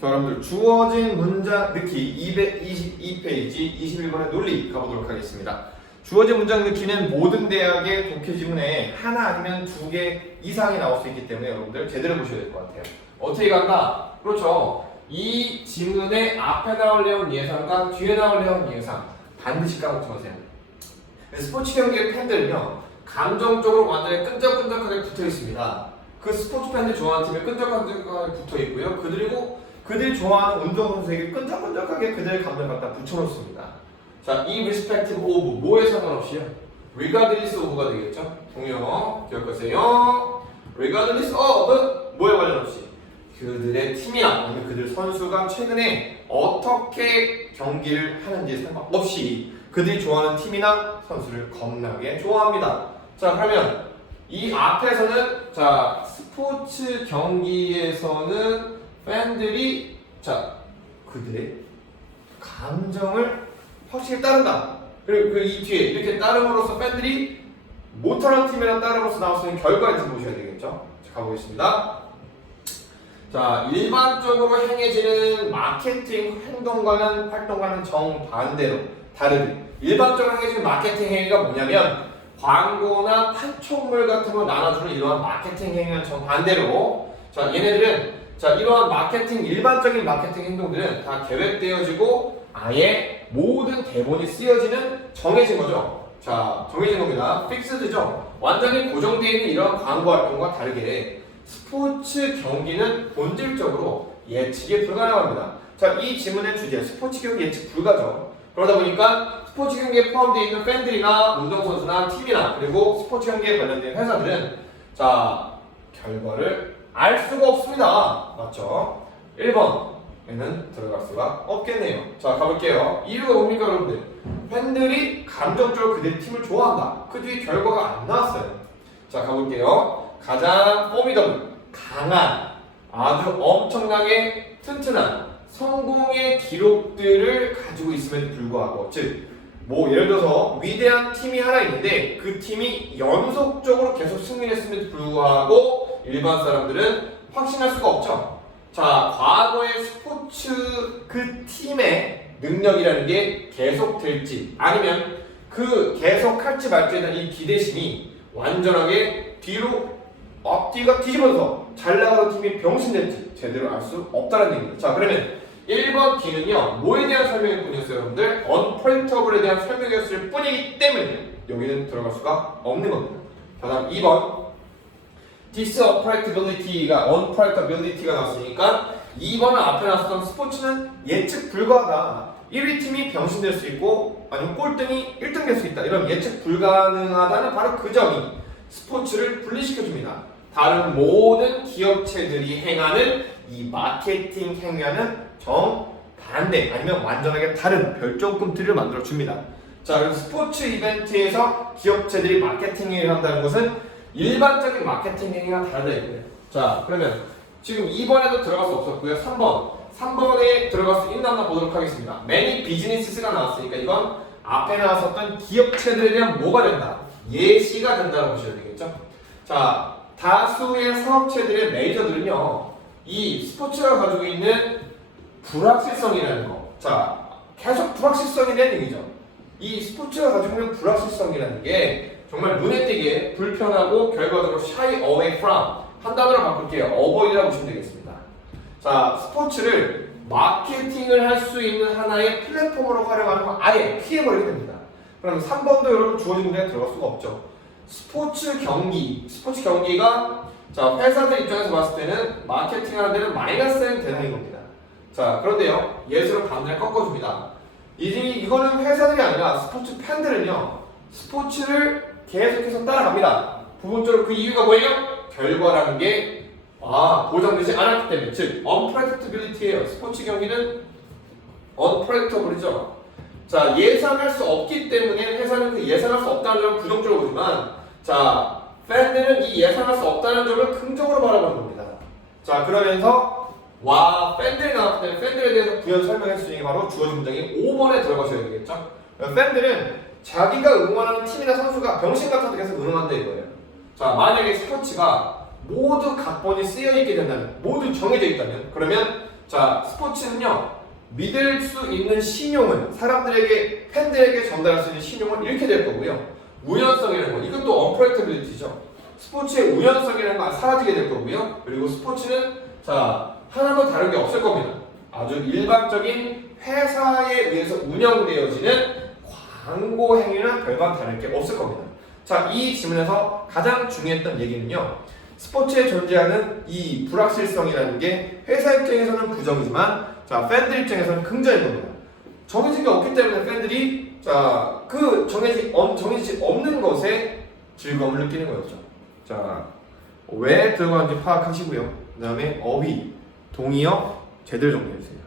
자, 여러분들 주어진 문장 넣기 222페이지 21번의 논리 가보도록 하겠습니다. 주어진 문장 넣기는 모든 대학의 독해 지문에 하나 아니면 두 개 이상이 나올 수 있기 때문에 여러분들 제대로 보셔야 될 것 같아요. 어떻게 간다? 그렇죠. 이 지문의 앞에 나올 내용 예상과 뒤에 나올 내용 예상 반드시 까먹지 마세요. 스포츠 경기의 팬들은요 감정적으로 완전히 끈적끈적하게 붙어 있습니다. 그 스포츠 팬들 좋아하는 팀에 끈적끈적하게 붙어 있고요. 그들이고 그들이 좋아하는 운동선수에게 끈적끈적하게 그들의 감정을 갖다 붙여놓습니다. 자, 이 respective of 뭐에 상관없이요? regardless of가 되겠죠? 동요 기억하세요. regardless of 뭐에 관련없이 그들의 팀이나 아니면 그들 선수가 최근에 어떻게 경기를 하는지 상관없이 그들이 좋아하는 팀이나 선수를 겁나게 좋아합니다. 자, 그러면 이 앞에서는 자 스포츠 경기에서는 팬들이 자 그들의 감정을 확실히 따른다. 그리고 그 이 뒤에 이렇게 따름으로써 팬들이 못하는 팀이랑 따름으로써 나올 수 있는 결과를 좀 보셔야 되겠죠. 자, 가보겠습니다. 자, 일반적으로 행해지는 마케팅 행동과는 활동과는 정반대로 다르게 일반적으로 행해지는 마케팅 행위가 뭐냐면 광고나 판촉물 같은 걸 나눠주는 이러한 마케팅 행위는 정반대로 자, 얘네들은 자, 이러한 마케팅 일반적인 마케팅 행동들은 다 계획되어지고 아예 모든 대본이 쓰여지는 정해진 거죠. 자, 정해진 겁니다. 픽스드죠. 완전히 고정되어 있는 이런 광고 활동과 다르게 스포츠 경기는 본질적으로 예측이 불가능합니다. 자, 이 지문의 주제 스포츠 경기 예측 불가죠. 그러다 보니까 스포츠 경기에 포함되어 있는 팬들이나 운동선수나 팀이나 그리고 스포츠 경기에 관련된 회사들은 자, 결과를 알 수가 없습니다. 맞죠? 1번에는 들어갈 수가 없겠네요. 자, 가볼게요. 이유가 뭡니까, 여러분들? 팬들이 감정적으로 그들 팀을 좋아한다. 그 뒤에 결과가 안 나왔어요. 자, 가볼게요. 가장 포미더블, 강한, 아주 엄청나게 튼튼한 성공의 기록들을 가지고 있음에도 불구하고, 즉, 뭐 예를 들어서 위대한 팀이 하나 있는데 그 팀이 연속적으로 계속 승리했음에도 불구하고 일반 사람들은 확신할 수가 없죠. 자, 과거의 스포츠 그 팀의 능력이라는 게 계속될지 아니면 그 계속할지 말지에 대한 이 기대심이 완전하게 뒤로 앞뒤가 뒤집어서 잘 나가던 팀이 병신될지 제대로 알 수 없다는 얘기입니다. 자, 그러면 1번 D는요, 뭐에 대한 설명일 뿐이었어요, 여러분들? unpredictable에 대한 설명이었을 뿐이기 때문에 여기는 들어갈 수가 없는 겁니다. 다음 2번. Disunpredictability가 unpredictability가 나왔으니까 2번은 앞에 나왔던 스포츠는 예측 불가하다. 1위 팀이 병신될 수 있고 아니면 꼴등이 1등 될 수 있다. 이런 예측 불가능하다는 바로 그 점이 스포츠를 분리시켜줍니다. 다른 모든 기업체들이 행하는 이 마케팅 행위와는 정반대 아니면 완전하게 다른 별조금들을 만들어 줍니다. 자, 그럼 스포츠 이벤트에서 기업체들이 마케팅 행위를 한다는 것은 일반적인 마케팅 행위가 다르다 이거예요. 자, 그러면 지금 2번에도 들어갈 수 없었고요. 3번. 3번에 들어갈 수 있나 없나 보도록 하겠습니다. Many business가 나왔으니까 이건 앞에 나왔었던 기업체들에 대한 뭐가 된다? 예시가 된다고 보셔야 되겠죠? 자, 다수의 사업체들의 메이저들은요, 이 스포츠가 가지고 있는 불확실성이라는 거. 자, 계속 불확실성이라는 얘기죠. 이 스포츠가 가지고 있는 불확실성이라는 게 정말 눈에 띄게 불편하고 결과적으로 shy away from 한 단어로 바꿀게요. avoid이라고 보시면 되겠습니다. 자, 스포츠를 마케팅을 할 수 있는 하나의 플랫폼으로 활용하는 건 아예 피해버리게 됩니다. 그럼 3번도 여러분 주어진 문제에 들어갈 수가 없죠. 스포츠 경기, 스포츠 경기가 자 회사들 입장에서 봤을 때는 마케팅하는 데는 마이너스인 대상인 겁니다. 자 그런데요 예술은 반대를 꺾어줍니다. 이제 이거는 회사들이 아니라 스포츠 팬들은요 스포츠를 계속해서 따라갑니다. 부분적으로 그 이유가 뭐예요? 결과라는 게 아, 보장되지 않았기 때문에 즉 unpredictability예요. 스포츠 경기는 unpredictable이죠. 자 예상할 수 없기 때문에 회사는 그 예상할 수 없다는 점을 부정적으로 보지만 자 팬들은 이 예상할 수 없다는 점을 긍정으로 바라보는 겁니다. 자 그러면서 와 팬들이 나왔기 때문에 팬들에 대해서 부연 설명할 수 있는 게 바로 주어진 문장이 5번에 들어가셔야 되겠죠. 팬들은 자기가 응원하는 팀이나 선수가 병신 같아도 계속 응원한다 이거예요. 자 만약에 스포츠가 모두 각본이 쓰여 있게 된다면 모두 정해져 있다면 그러면 자, 스포츠는요, 믿을 수 있는 신용은 사람들에게, 팬들에게 전달할 수 있는 신용은 이렇게 될 거고요. 우연성이라는 거, 이것도 언프레디터빌리티죠. 스포츠의 우연성이라는 건 사라지게 될 거고요. 그리고 스포츠는, 자, 하나도 다른 게 없을 겁니다. 아주 일반적인 회사에 의해서 운영되어지는 광고 행위나 별반 다를 게 없을 겁니다. 자, 이 질문에서 가장 중요했던 얘기는요. 스포츠에 존재하는 이 불확실성이라는 게 회사 입장에서는 부정이지만 자, 팬들 입장에서는 긍정인 겁니다. 정해진 게 없기 때문에 팬들이 자, 그 정해지, 어, 정해지지 없는 것에 즐거움을 느끼는 거였죠. 자, 왜 들어가는지 파악하시고요. 그 다음에 어휘, 동의어, 제대로 정리해주세요.